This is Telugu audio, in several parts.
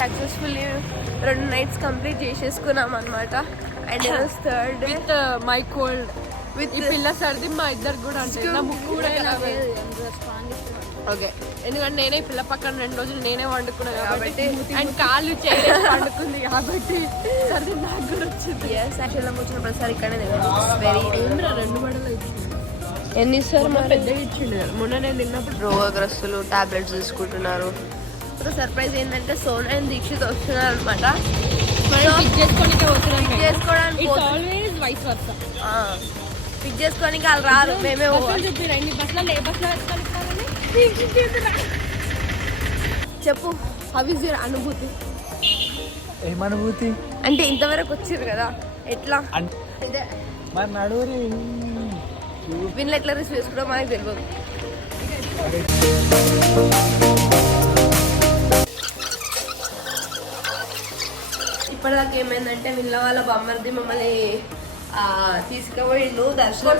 సక్సెస్ఫుల్లీ 2 nights కంప్లీట్ చేసేసుకున్నాం అనమాట. And third with my cold with ఈ పిల్ల సర్ది మా ఇద్దరు కూడా అంటే నా ముక్కు కూడా ఓకే. ఎందుకంటే నేనే ఈ పిల్ల పక్కన 2 రోజులు నేనే వండుకున్నాను కాబట్టి అండ్ కాళ్ళు చేయలేదు వండుకుంది కాబట్టి సర్ది నాకు కూడా వచ్చింది. యాక్చువల్గా వచ్చిన ప్రతిసారి ఇక్కడనే వెరీ 2 బడలు ఇచ్చింది. ఎన్ని ఇస్తారు మరి? పెద్దగా ఇచ్చిండు కదా మొన్న నేను తిన్నప్పుడు. రోగగ్రస్తులు టాబ్లెట్స్ తీసుకుంటున్నారు. ఇప్పుడు సర్ప్రైజ్ ఏంటంటే సోనా అండ్ దీక్షిత్ వస్తున్నారు అనమాట. పిక్ చేసుకోవడానికి చేసుకోవడానికి పిక్ చేసుకోవడానికి వాళ్ళు రారు, మేమే చెప్పు. హౌ ఇస్ యువర్ అనుభూతి? ఏమనుభూతి అంటే ఇంతవరకు వచ్చారు కదా, ఎట్లా ఇదే మరి నడువురి వీళ్ళు ఎట్లా రిసీవ్ చేసుకోవడం మనకు తెలియదు. ఇప్పటిదాకా ఏమైందంటే వీళ్ళ వాళ్ళ బొమ్మర్ది మమ్మల్ని తీసుకుపోయిండు దర్శనం.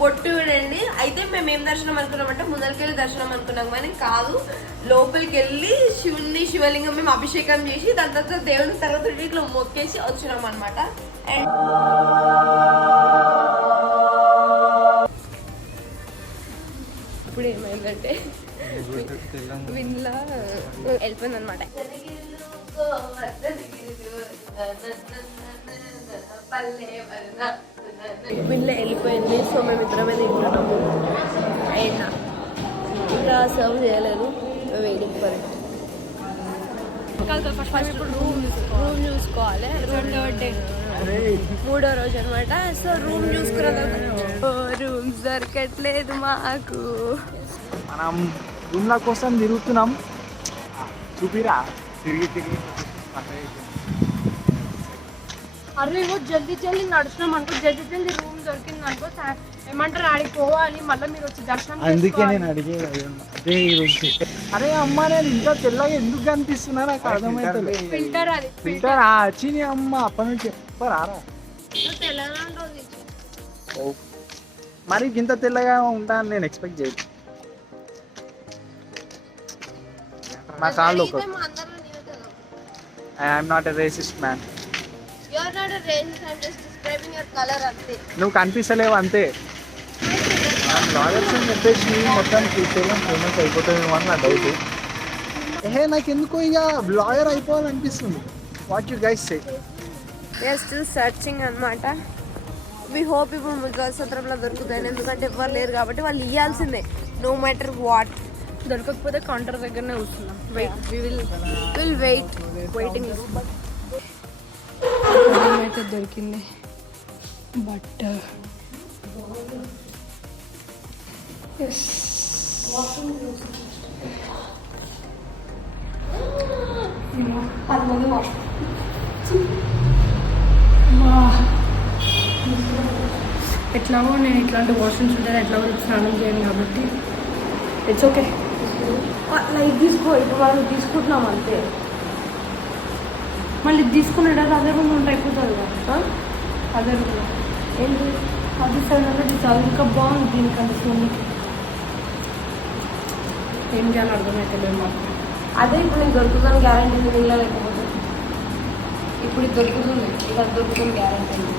బొట్టు వినండి. అయితే మేము ఏం దర్శనం అనుకున్నామంటే ముందరికెళ్ళి దర్శనం అనుకున్నాం, కానీ కాదు, లోపలికి వెళ్ళి శివలింగం మేము అభిషేకం చేసి దాని తర్వాత దేవుని తర్వాత ఇట్లా మొక్కేసి వచ్చినాం అనమాట. అండ్ ఇప్పుడు ఏమైందంటే విన్లా వెళ్ళిపోయింది అనమాట. విన్లో వెళ్ళిపోయింది. సో మేము ఇద్దరమే తింటున్నాము. అయినా ఇంకా సర్వ్ చేయలేదు, వెయిటింగ్ ఫర్ ఇట్. ఫస్ట్ ఇప్పుడు రూమ్ చూసుకోవాలి. 3వ రోజు అనమాట. సో రూమ్ చూసుకున్న రూమ్స్ దొరకట్లేదు మాకు. మనం రూమ్ల కోసం తిరుగుతున్నాం. చూపిరా తిరిగి అరే జల్దీ నడుస్తున్నాం అనుకో, జల్దీ రూమ్ దొరికింది అనుకో, ఏమంటారు ఆడికి పోవాలి, మళ్ళీ మీరు వచ్చి దర్శనం. అందుకే నేను అడిగేది అదే ఈ రోజు. అరే అమ్మ నేను ఇంకా తెల్లగా ఎందుకు కనిపిస్తున్నా నాకు అర్థమవుతుంది. ఫిల్టర్ అది ఫిల్టర్ వచ్చింది అమ్మ అప్పటి నుంచి చెప్పరారా. మరి ఇంత తెల్లగా ఉంటాను నేను ఎక్స్పెక్ట్ చేయను. నా కాళ్ళు ఒక I'm not a racist man. నువ్వు కనిపిస్తలేవు అంతే. బ్లాగర్స్ అని చెప్పేసి మొత్తం ఫ్యూచర్లో ఫేమస్ అయిపోతుందేమో అని నా డౌట్. నాకు ఎందుకో ఇక బ్లాగర్ అయిపోవాలనిపిస్తుంది. What you guys say? We're still searching అనమాట. వి హోప్ ఇప్పుడు ముద్గల్ సత్రంలో దొరుకుతాయి, ఎందుకంటే ఎవరు లేరు కాబట్టి వాళ్ళు ఇవ్వాల్సిందే నో మ్యాటర్ వాట్. దొరకకపోతే కౌంటర్ దగ్గరనే కూర్చున్నాం. Will waiting. అయితే దొరికింది బట్ ఎట్లాగో నేను ఇట్లాంటి వాష్రూమ్స్ ఉంటాను, ఎట్లాగో స్నానం చేయను కాబట్టి ఇట్స్ ఓకే. లైట్ తీసుకో, ఇప్పుడు వాళ్ళు తీసుకుంటున్నాం అంతే. మళ్ళీ తీసుకున్నాడు అదే రూమ్ ఉంటే అయిపోతుంది కదా. అదే రూమ్ ఏంటి అది 700 చాలా ఇంకా బాగుంది దీనికంటే. సోనికి ఏం చేయాలో అర్థమవుతలేదు మాకు. అదే ఇప్పుడు నీకు దొరుకుతుందని గ్యారంటీ ఉంది, ఇలా లేకపోతే ఇప్పుడు ఇది దొరుకుతుంది, ఇలా దొరుకుతుంది గ్యారంటీ ఉంది.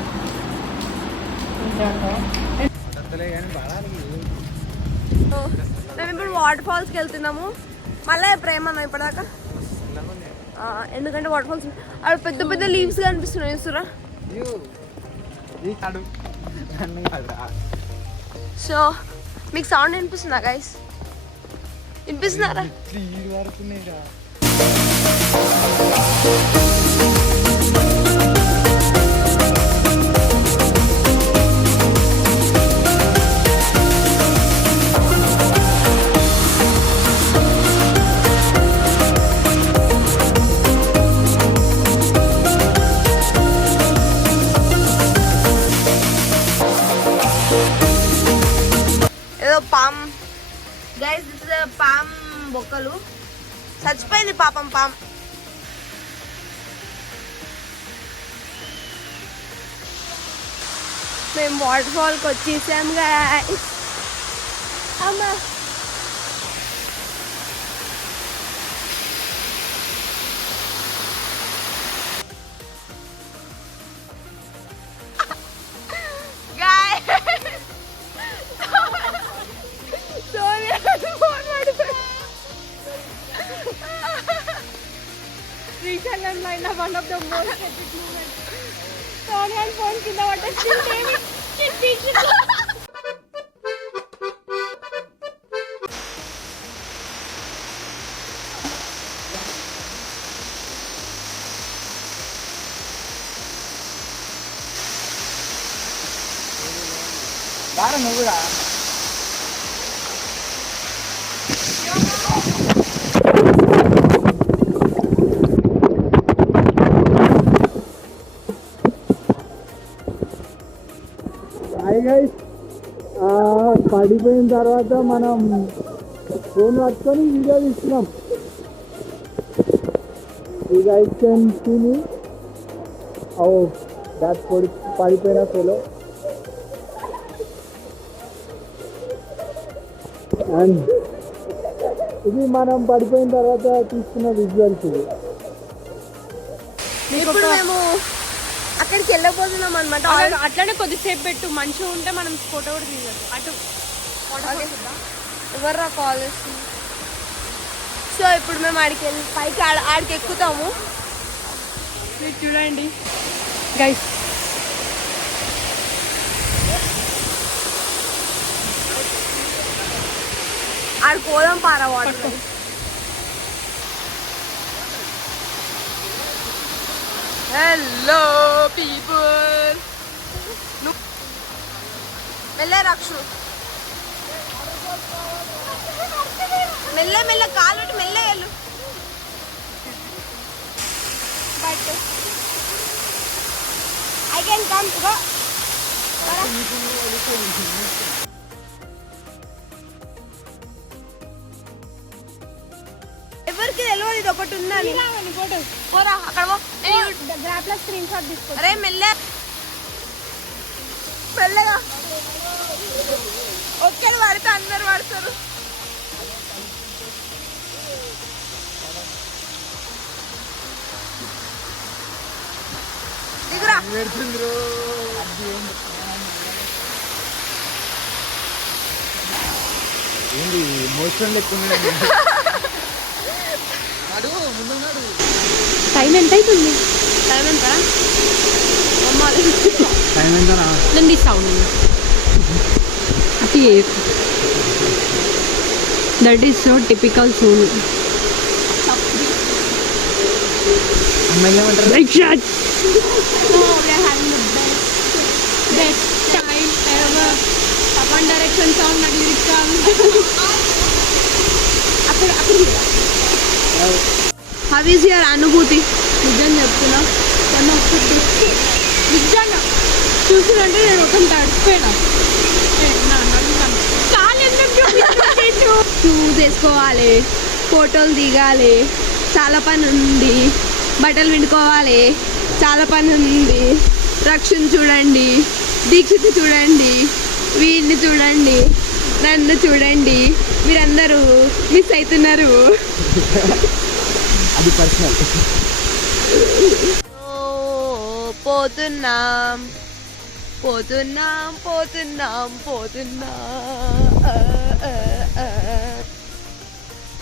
మేము ఇప్పుడు వాటర్ ఫాల్స్కి వెళ్తున్నాము. మళ్ళీ ఎప్పుడు ఏమన్నా ఇప్పటిదాకా, ఎందుకంటే వాటర్ ఫాల్స్ అక్కడ పెద్ద పెద్ద లీవ్స్ కనిపిస్తున్నాయి చూస్తురా. సో మీకు సౌండ్ వినిపిస్తుందా గైస్? వినిపిస్తున్నారా? పామ్ గైస్, దిస్ ఇస్ పామ్ బొక్కలు. చచ్చిపోయింది పాపం పామ్. మేము వాటర్ ఫాల్కి వచ్చేసాం గైస్. అమ్మా find out one of the most epic moments. Sonia and phone కింద పడ్డ still David బాగా నువ్వు కూడా హాయ్ గైస్ పడిపోయిన తర్వాత మనం ఫోన్ పట్టుకొని వీడియో తీస్తున్నాం. ఈ గైస్ కెన్ సీ మీ ఓ దాట్ పడిపోయిన ఫోలో అండ్ ఇది మనం పడిపోయిన తర్వాత తీసుకున్న విజువల్స్ ఇది. ఇప్పుడు మేము అక్కడికి వెళ్ళబోతున్నాం అనమాట. అట్లనే కొద్దిసేపు పెట్టు, మంచిగా ఉంటే మనం ఫోటో కూడా తీయచ్చు. అటు ఎవర్రా కాల్ చేస్తుంది. సో ఇప్పుడు మేము ఆడికి వెళ్ళి పైకి ఆడికి ఎక్కుతాము. మీరు చూడండి గైస్, ఆడికి పోదాం పారా వాటర్. హలో పీపుల్, మెల్లే రక్షు, మెల్లె మెల్లె కాలు పెట్టి మెల్లె వెళ్ళు. But I can come go. ఎవరికి తెలియదు ఇది ఒకటి ఉందని. ఫోటో పోరా అక్కడ గ్రాప్ లో స్క్రీన్ షాట్ తీసుకో. అరే మెల్లె మెల్లగా ఒక్కరు పడితే అందరు పడతారు. దిగురా. ఏంది మోషన్ లేకుండా టైం ఎంత అవుతుంది? టైం ఎంత? టైం ఎంతనా? నేను తీస్తావు నేను అతి. That is so typical Sonu. అమ్మాయిలు ఏమంటారు? Best time ever. One Direction song na lyrics song. How is your అనుభూతి? నిజం చెప్తున్నా, నిజంగా చూసినంటే నేను ఒక తడిపోయినా. షూస్ వేసుకోవాలి, ఫోటోలు దిగాలి, చాలా పని ఉంది. బట్టలు పిండుకోవాలి, చాలా పని ఉంది. రక్షణ చూడండి, దీక్షిత్ చూడండి, వీడిని చూడండి, నన్ను చూడండి. మీరందరూ మిస్ అవుతున్నారు. అది పర్సనల్. పోతున్నాం పోతున్నాం పోతున్నాం పోతున్నాం.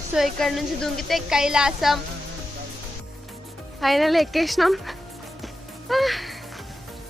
సో ఇక్కడ నుంచి దుంగితే కైలాసం. ఫైనల్ ఎక్కేసినాం.